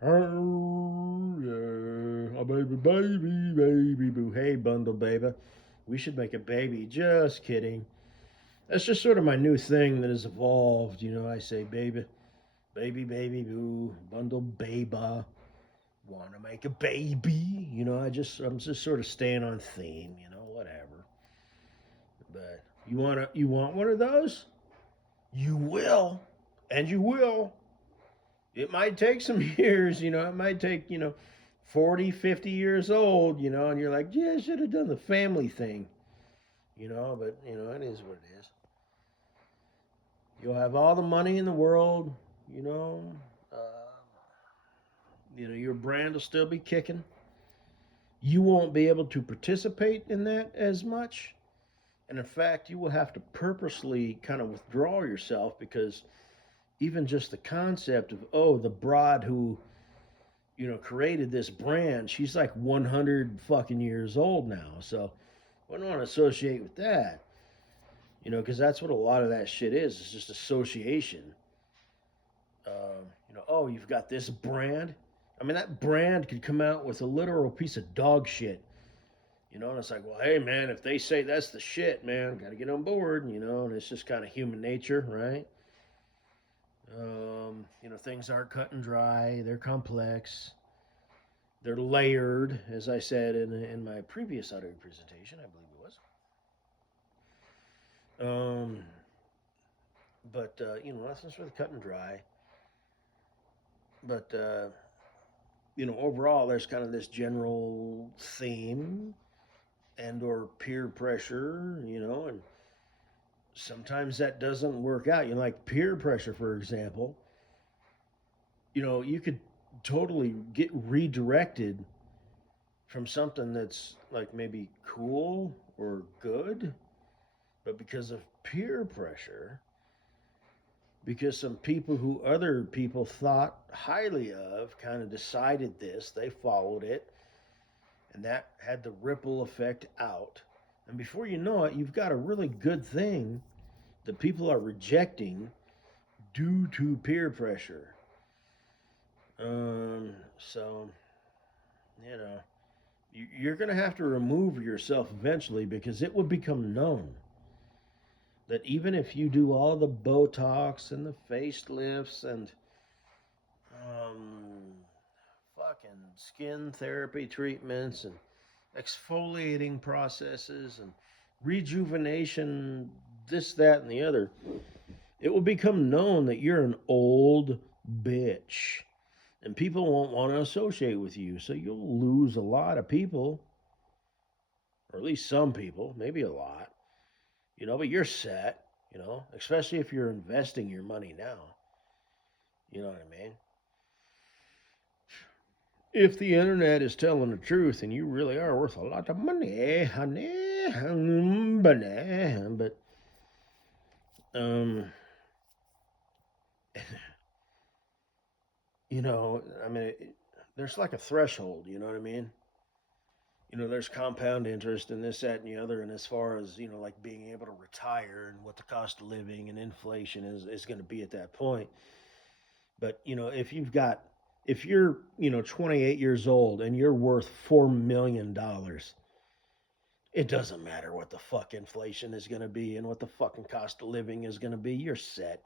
Oh, yeah. A baby, baby, baby boo. Hey, bundle baby. We should make a baby. Just kidding. That's just sort of my new thing that has evolved. You know, I say baby, baby, baby boo, bundle baby. Want to make a baby? You know, I'm just sort of staying on theme. You know, whatever. But you want one of those? You will, and you will. It might take some years, you know, it might take, 40, 50 years old, and you're like, yeah, I should have done the family thing, but, it is what it is. You'll have all the money in the world, you know, your brand will still be kicking. You won't be able to participate in that as much. And in fact, you will have to purposely kind of withdraw yourself because even just the concept of, oh, the broad who created this brand, she's like 100 fucking years old now. So I don't want to associate with that, because that's what a lot of that shit is. It's just association. Oh, you've got this brand. I mean, that brand could come out with a literal piece of dog shit, and it's like, well, hey, man, if they say that's the shit, man, got to get on board, and it's just kind of human nature, right? Things aren't cut and dry, they're complex. They're layered, as I said in my previous audio presentation, I believe it was. Nothing's really cut and dry. But overall, there's kind of this general theme and/or peer pressure, and sometimes that doesn't work out. Like peer pressure, for example. You could totally get redirected from something that's like maybe cool or good, but because of peer pressure, because some people who other people thought highly of kind of decided this, they followed it, and that had the ripple effect out. And before you know it, you've got a really good thing that people are rejecting due to peer pressure. So, you know, you're going to have to remove yourself eventually because it will become known that even if you do all the Botox and the facelifts and um, fucking skin therapy treatments and exfoliating processes and rejuvenation, this, that, and the other, it will become known that you're an old bitch. And people won't want to associate with you. So you'll lose a lot of people, or at least some people, maybe a lot, but you're set, especially if you're investing your money now. You know what I mean? If the internet is telling the truth and you really are worth a lot of money, honey, but um, I mean, there's like a threshold. You know what I mean? There's compound interest and this, that, and the other. And as far as like being able to retire and what the cost of living and inflation is going to be at that point. But if you're 28 years old and you're worth $4 million, it doesn't matter what the fuck inflation is going to be and what the fucking cost of living is going to be. You're set.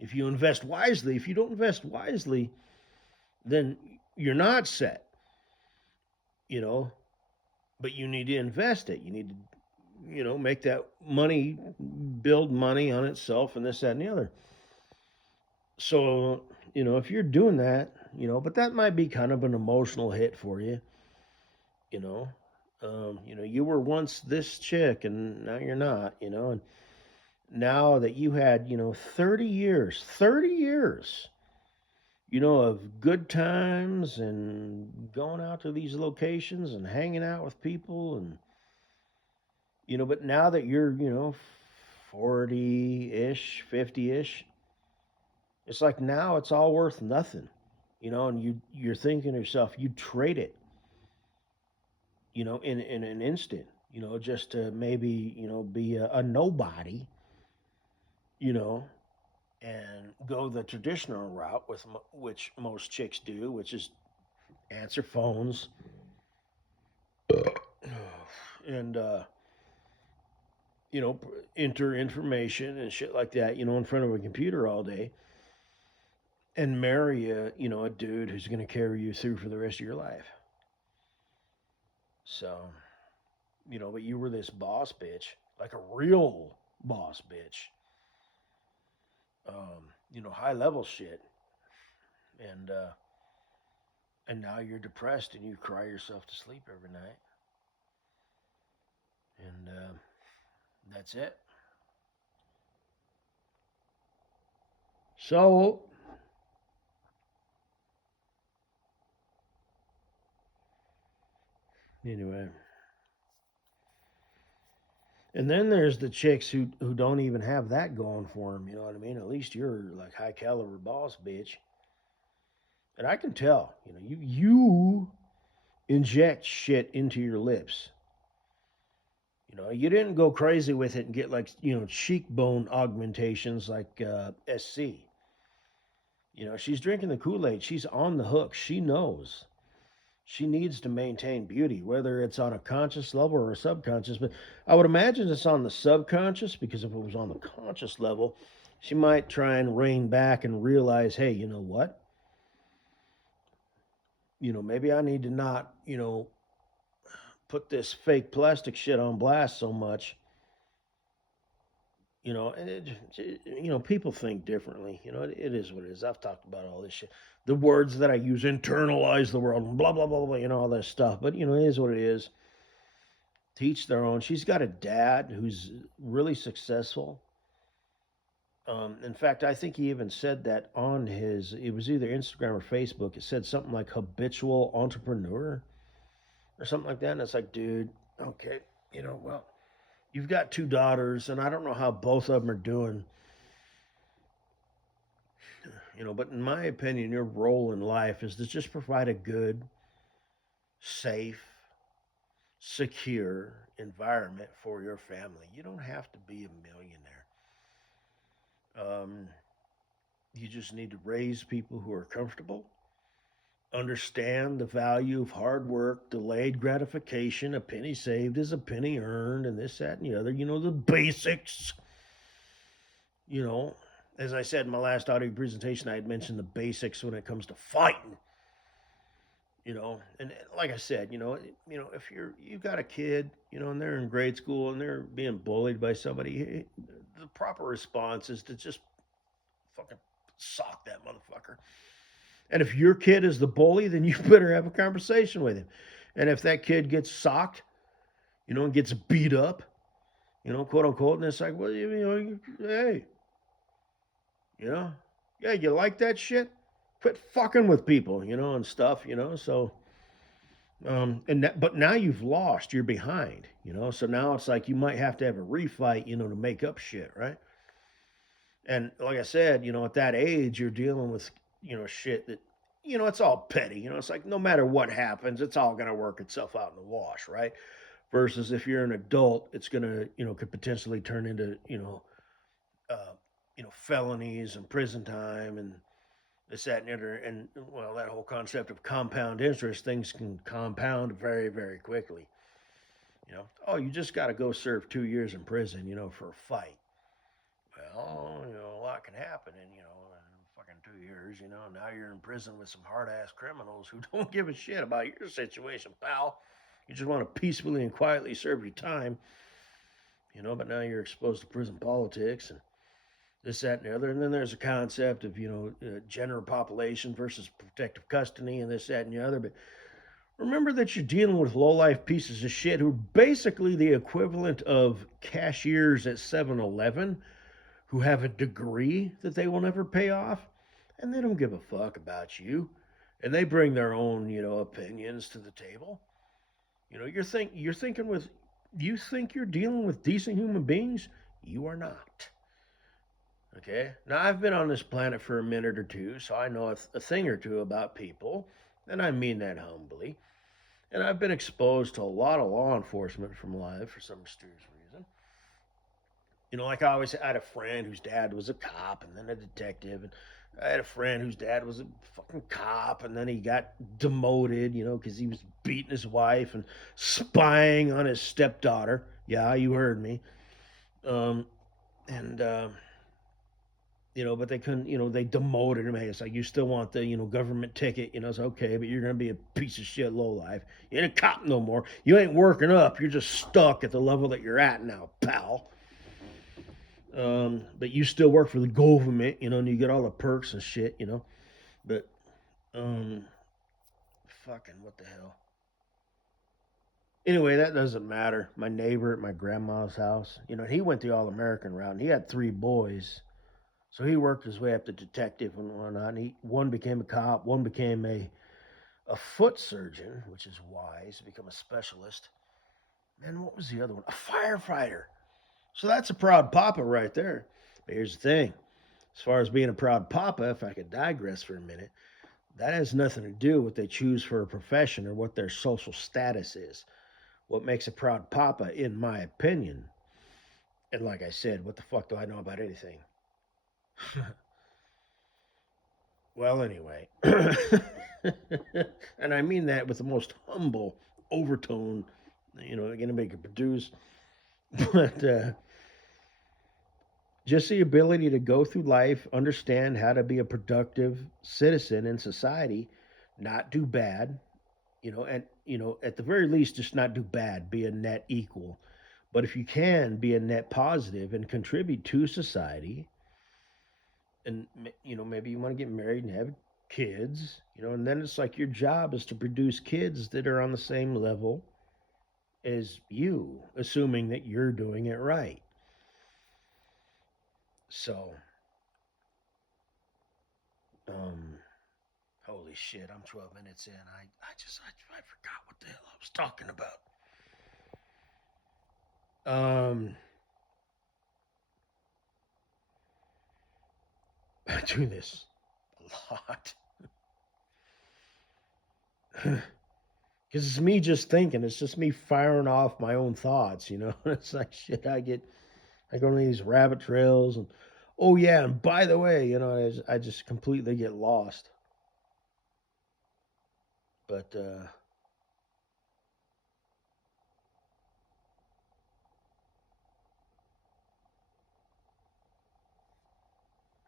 If you invest wisely, if you don't invest wisely, then you're not set, you know, but you need to invest it. You need to, make that money, build money on itself and this, that, and the other. So, if you're doing that, but that might be kind of an emotional hit for you, you know. You were once this chick and now you're not, and now that you had, 30 years, of good times and going out to these locations and hanging out with people and, but now that you're, 40 ish, 50 ish, it's like now it's all worth nothing, and you're thinking to yourself, you trade it, in an instant, just to maybe, be a nobody, you know, and go the traditional route, with which most chicks do, which is answer phones and you know, enter information and shit like that, you know, in front of a computer all day, and marry a, you know, a dude who's going to carry you through for the rest of your life. So, you know, but you were this boss bitch, like a real boss bitch, you know, high level shit, and uh, and now you're depressed and you cry yourself to sleep every night, and that's it. So anyway, and then there's the chicks who don't even have that going for them. You know what I mean? At least you're like high caliber boss bitch, and I can tell. You know, you inject shit into your lips. You know, you didn't go crazy with it and get like, you know, cheekbone augmentations like SC. You know, she's drinking the Kool Aid. She's on the hook. She knows. She needs to maintain beauty, whether it's on a conscious level or a subconscious. But I would imagine it's on the subconscious, because if it was on the conscious level, she might try and rein back and realize, hey, you know what? You know, maybe I need to not, you know, put this fake plastic shit on blast so much. You know, and you know, people think differently. You know, it is what it is. I've talked about all this shit. The words that I use, internalize the world, blah blah blah blah, you know, all that stuff. But you know, it is what it is. Teach their own. She's got a dad who's really successful. In fact, I think he even said that on his, it was either Instagram or Facebook. It said something like habitual entrepreneur or something like that. And it's like, dude, okay, you know, well, you've got two daughters, and I don't know how both of them are doing, you know, but in my opinion, your role in life is to just provide a good, safe, secure environment for your family. You don't have to be a millionaire. Um, you just need to raise people who are comfortable, understand the value of hard work, delayed gratification. A penny saved is a penny earned, and this, that, and the other. You know, the basics. You know, as I said in my last audio presentation, I had mentioned the basics when it comes to fighting. You know, and like I said, you know, if you've got a kid, you know, and they're in grade school and they're being bullied by somebody, the proper response is to just fucking sock that motherfucker. And if your kid is the bully, then you better have a conversation with him. And if that kid gets socked, you know, and gets beat up, you know, quote unquote, and it's like, well, you know, hey, you know, yeah, you like that shit? Quit fucking with people, you know, and stuff, you know. So, but now you've lost, you're behind, you know. So now it's like you might have to have a refight, you know, to make up shit, right? And like I said, you know, at that age, you're dealing with, you know, shit that, you know, it's all petty. You know, it's like no matter what happens, it's all going to work itself out in the wash, right? Versus if you're an adult, it's going to, you know, could potentially turn into, uh, felonies and prison time and this, that, and the other. And well, that whole concept of compound interest, things can compound very, very quickly. You know, oh, you just got to go serve 2 years in prison, you know, for a fight. Well, you know, a lot can happen in, you know, fucking 2 years, you know. Now you're in prison with some hard ass criminals who don't give a shit about your situation, pal. You just want to peacefully and quietly serve your time, you know, but now you're exposed to prison politics and this, that, and the other. And then there's a concept of, general population versus protective custody and this, that, and the other. But remember that you're dealing with low life pieces of shit who are basically the equivalent of cashiers at 7-Eleven who have a degree that they will never pay off, and they don't give a fuck about you, and they bring their own, you know, opinions to the table. You know, you're thinking with, you think you're dealing with decent human beings. You are not. Okay. Now I've been on this planet for a minute or two, so I know a thing or two about people, and I mean that humbly. And I've been exposed to a lot of law enforcement from live for some mysterious reason. You know, like I had a friend whose dad was a cop and then a detective, and I had a friend whose dad was a fucking cop and then he got demoted, you know, because he was beating his wife and spying on his stepdaughter. Yeah, you heard me. Um, and you know, but they couldn't, you know, they demoted him. Hey, it's like, you still want the, you know, government ticket. You know, it's okay, but you're going to be a piece of shit lowlife. You ain't a cop no more. You ain't working up. You're just stuck at the level that you're at now, pal. But you still work for the government, you know, and you get all the perks and shit, you know. But, um, fucking, what the hell? Anyway, that doesn't matter. My neighbor at my grandma's house, you know, he went the all American route and he had three boys. So he worked his way up to detective and whatnot. And one became a cop, one became a foot surgeon, which is wise, become a specialist. And what was the other one? A firefighter. So that's a proud papa right there. But here's the thing: as far as being a proud papa, if I could digress for a minute, that has nothing to do with what they choose for a profession or what their social status is. What makes a proud papa, in my opinion, and like I said, what the fuck do I know about anything? Well, anyway, and I mean that with the most humble overtone, you know, anybody can produce. But just the ability to go through life, understand how to be a productive citizen in society, not do bad, you know, and you know, at the very least, just not do bad, be a net equal. But if you can be a net positive and contribute to society, and you know, maybe you want to get married and have kids, you know, and then it's like your job is to produce kids that are on the same level as you, assuming that you're doing it right. So, um, holy shit, I'm 12 minutes in. I forgot what the hell I was talking about. I do this a lot. Because it's me just thinking. It's just me firing off my own thoughts, you know? It's like shit, I go on these rabbit trails and, oh yeah, and by the way, you know, I just completely get lost. But,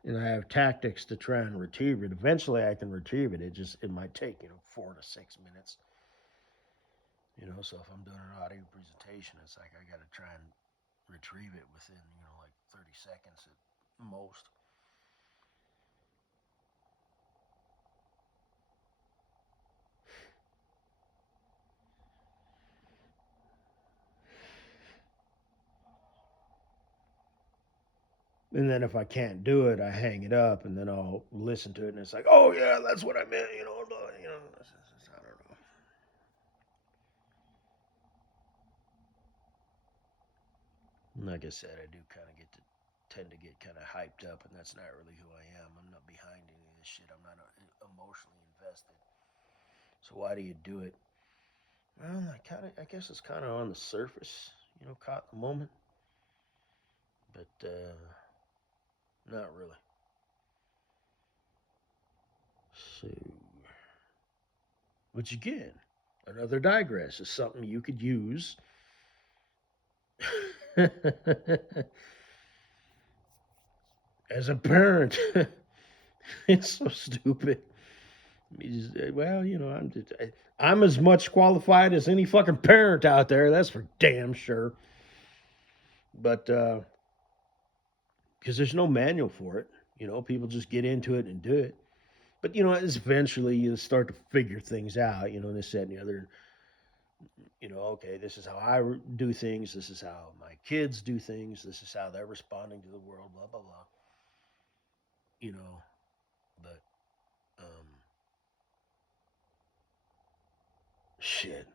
and I have tactics to try and retrieve it. Eventually I can retrieve it. It might take, you know, 4 to 6 minutes. You know, so if I'm doing an audio presentation, it's like I got to try and retrieve it within, you know, like 30 seconds at most. And then if I can't do it, I hang it up and then I'll listen to it and it's like, oh yeah, that's what I meant, you know, I don't know. Like I said, I do kind of tend to get kind of hyped up, and that's not really who I am. I'm not behind any of this shit. I'm not emotionally invested. So why do you do it? Well, I guess it's kind of on the surface, you know, caught the moment, but not really. So, which again, another digress is something you could use. As a parent, it's so stupid. Well, you know, I'm as much qualified as any fucking parent out there. That's for damn sure. But because there's no manual for it, you know, people just get into it and do it. But you know, it's eventually you start to figure things out. You know, this, that, and the other. You know, okay, this is how do things. This is how my kids do things. This is how they're responding to the world. Blah blah blah. You know, but shit.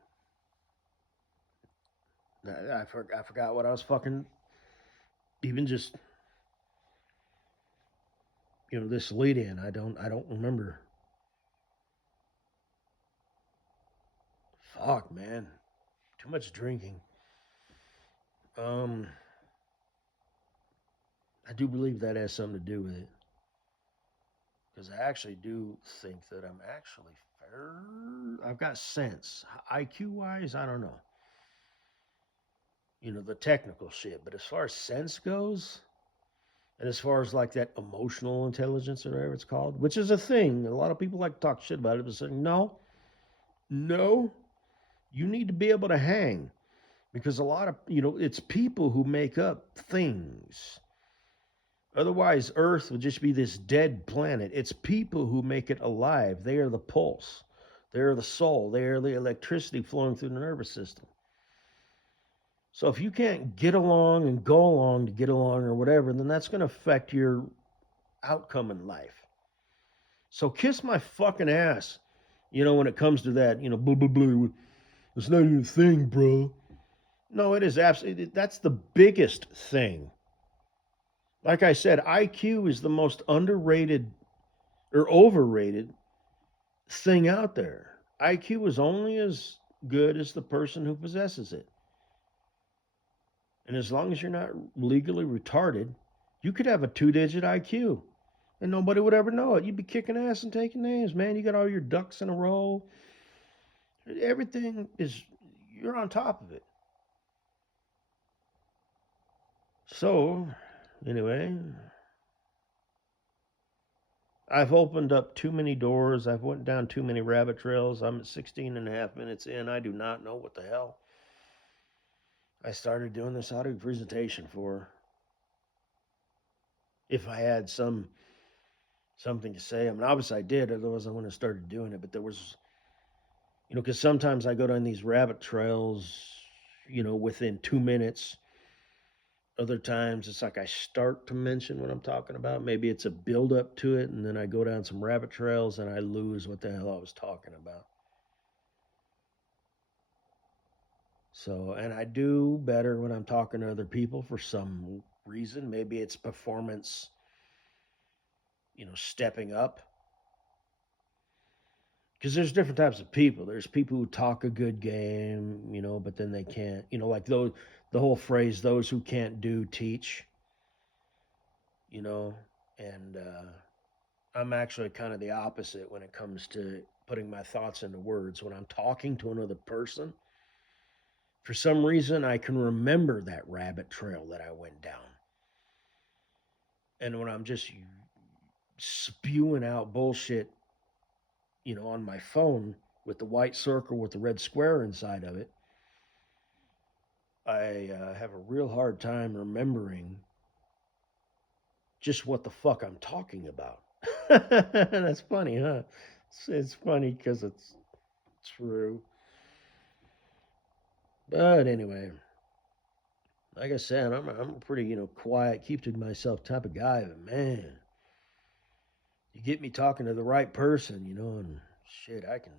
I forgot what I was fucking even just, you know, this lead in. I don't remember. Fuck, man. Too much drinking. Um I do believe that has something to do with it. Because I actually do think that I'm actually fair. I've got sense. IQ wise, I don't know. The technical shit. But as far as sense goes, and as far as like that emotional intelligence or whatever it's called, which is a thing, a lot of people like to talk shit about it, but saying, no, no, you need to be able to hang. Because a lot of, it's people who make up things. Otherwise, Earth would just be this dead planet. It's people who make it alive. They are the pulse. They are the soul. They are the electricity flowing through the nervous system. So if you can't get along and go along to get along or whatever, then that's going to affect your outcome in life. So kiss my fucking ass, when it comes to that, blah, blah, blah. It's not even a thing, bro. No, it is absolutely, that's the biggest thing. Like I said, IQ is the most underrated or overrated thing out there. IQ is only as good as the person who possesses it. And as long as you're not legally retarded, you could have a 2-digit IQ and nobody would ever know it. You'd be kicking ass and taking names, man. You got all your ducks in a row. Everything is, you're on top of it. So, anyway, I've opened up too many doors. I've went down too many rabbit trails. I'm at 16 and a half minutes in. I do not know what the hell I started doing this audio presentation for. If I had something to say, I mean, obviously I did. Otherwise, I wouldn't have started doing it. But there was, because sometimes I go down these rabbit trails, within 2 minutes. Other times it's like I start to mention what I'm talking about. Maybe it's a build up to it, and then I go down some rabbit trails and I lose what the hell I was talking about. So, and I do better when I'm talking to other people for some reason. Maybe it's performance, stepping up. Because there's different types of people. There's people who talk a good game, but then they can't, like those, the whole phrase, those who can't do, teach, you know, and I'm actually kind of the opposite when it comes to putting my thoughts into words. When I'm talking to another person, for some reason, I can remember that rabbit trail that I went down. And when I'm just spewing out bullshit, on my phone with the white circle with the red square inside of it, I have a real hard time remembering just what the fuck I'm talking about. That's funny, huh? It's funny because it's true. But anyway, like I said, I'm a pretty quiet, keep to myself type of guy. But man, you get me talking to the right person, and shit, I can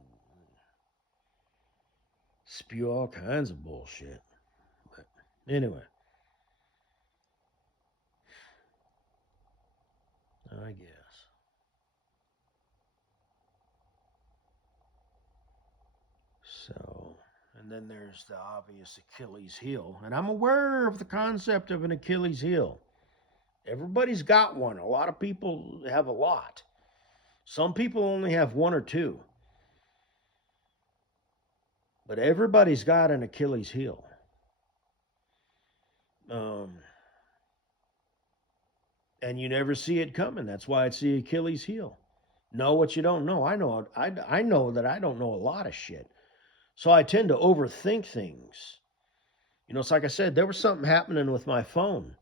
spew all kinds of bullshit. But anyway, I guess. So, and then there's the obvious Achilles heel. And I'm aware of the concept of an Achilles heel. Everybody's got one. A lot of people have a lot. Some people only have one or two. But everybody's got an Achilles heel. Um, and you never see it coming. That's why it's the Achilles heel. Know what you don't know. I know that I don't know a lot of shit. So I tend to overthink things. It's like I said, there was something happening with my phone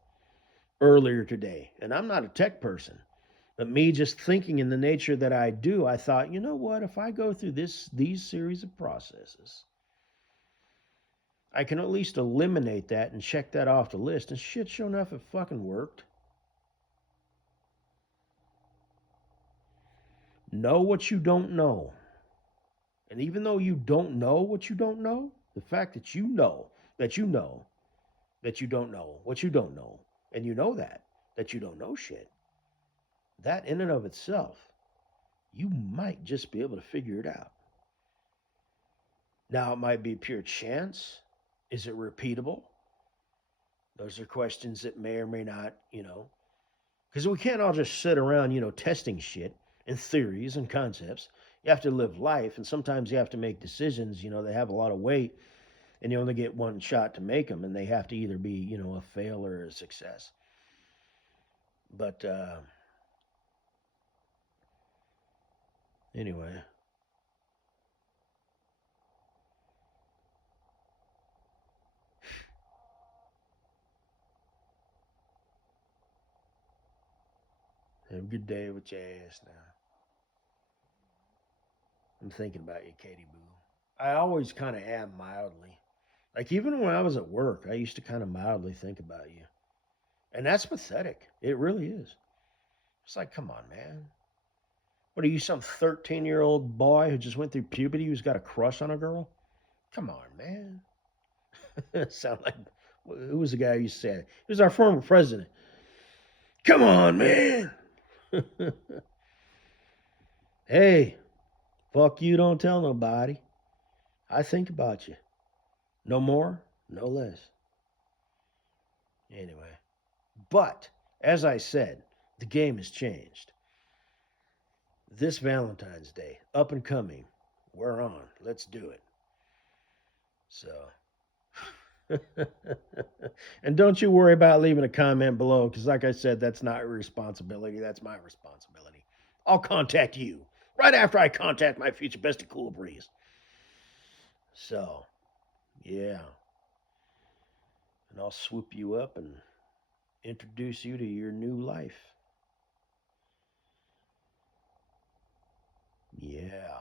earlier today, and I'm not a tech person. But me just thinking in the nature that I do, I thought, you know what? If I go through these series of processes, I can at least eliminate that and check that off the list. And shit, sure enough, it fucking worked. Know what you don't know. And even though you don't know what you don't know, the fact that you know that you know that you don't know what you don't know, and you know that you don't know shit, that in and of itself, you might just be able to figure it out. Now, it might be pure chance. Is it repeatable? Those are questions that may or may not, Because we can't all just sit around, testing shit and theories and concepts. You have to live life, and sometimes you have to make decisions, that have a lot of weight, and you only get one shot to make them, and they have to either be, a fail or a success. But anyway, have a good day with your ass now. I'm thinking about you, Katie Boo. I always kind of am mildly. Like, even when I was at work, I used to kind of mildly think about you. And that's pathetic. It really is. It's like, come on, man. What are you, some 13-year-old boy who just went through puberty who's got a crush on a girl? Come on, man. Sound like, who was the guy who used to say that? He was our former president. Come on, man. Hey, fuck you, don't tell nobody. I think about you. No more, no less. Anyway, but as I said, the game has changed. This Valentine's Day, up and coming, we're on. Let's do it. So, and don't you worry about leaving a comment below, because like I said, that's not your responsibility. That's my responsibility. I'll contact you right after I contact my future bestie, Cool Breeze. So, yeah. And I'll swoop you up and introduce you to your new life. Yeah.